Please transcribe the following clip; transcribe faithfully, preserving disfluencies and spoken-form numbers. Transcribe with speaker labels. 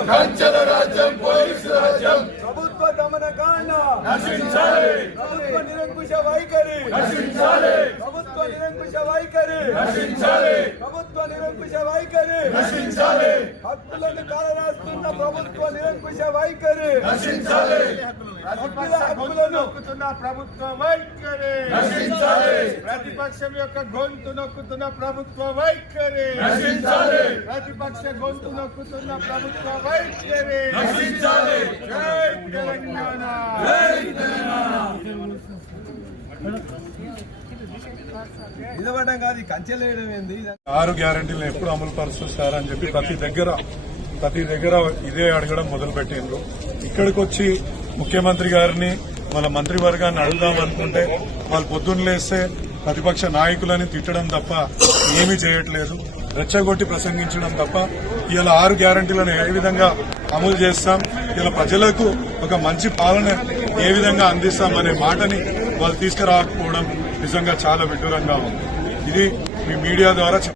Speaker 1: కంచెల రాజ్యం పోలీసు రాజ్యం
Speaker 2: ప్రభుత్వ దమనకాండ
Speaker 1: నశించాలి
Speaker 2: ప్రభుత్వ నిరంకుశ వైఖరి
Speaker 1: నశించాలి
Speaker 2: ప్రభుత్వ నిరంకుశ వైఖరి
Speaker 1: నశించాలి
Speaker 2: ప్రభుత్వ నిరంకుశ వైఖరి
Speaker 1: నశించాలి
Speaker 2: హక్కులను కాలరాస్తున్న ప్రభుత్వ నిరంకుశ వైఖరి
Speaker 1: నశించాలి
Speaker 2: హక్కుల హక్కులను
Speaker 3: నొక్కుతున్న ప్రభుత్వ వైఖరి
Speaker 1: నశించాలి
Speaker 3: ప్రతిపక్షం యొక్క గొంతు నొక్కుతున్న ప్రభుత్వ వైఖరి
Speaker 1: నశించాలి
Speaker 3: ప్రతిపక్ష గొంతు నొక్కుతున్న ప్రభుత్వ వైఖరి
Speaker 1: నశించాలి
Speaker 3: జై తెలంగాణ
Speaker 2: నిలబడడం కాదు కంచెలేయడం ఏంది
Speaker 4: ఆరు గ్యారంటీలను ఎప్పుడు అమలు పరుస్తారని చెప్పి ప్రతి దగ్గర ప్రతి దగ్గర ఇదే అడగడం మొదలు పెట్టిండ్రు. ఇక్కడికి వచ్చి ముఖ్యమంత్రి గారిని వాళ్ళ మంత్రివర్గాన్ని అడుగుదాం అనుకుంటే వాళ్ళు పొద్దున్న లేస్తే ప్రతిపక్ష నాయకులని తిట్టడం తప్ప ఏమీ చేయట్లేదు, రెచ్చగొట్టి ప్రసంగించడం తప్ప ఇలా ఆరు గ్యారంటీలను ఏ విధంగా అమలు చేస్తాం, ఇలా ప్రజలకు ఒక మంచి పాలన ఏ విధంగా అందిస్తాం అనే మాటని వాళ్ళు తీసుకురాకపోవడం నిజంగా చాలా విడ్డూరంగా ఉంది. ఇది మీ మీడియా ద్వారా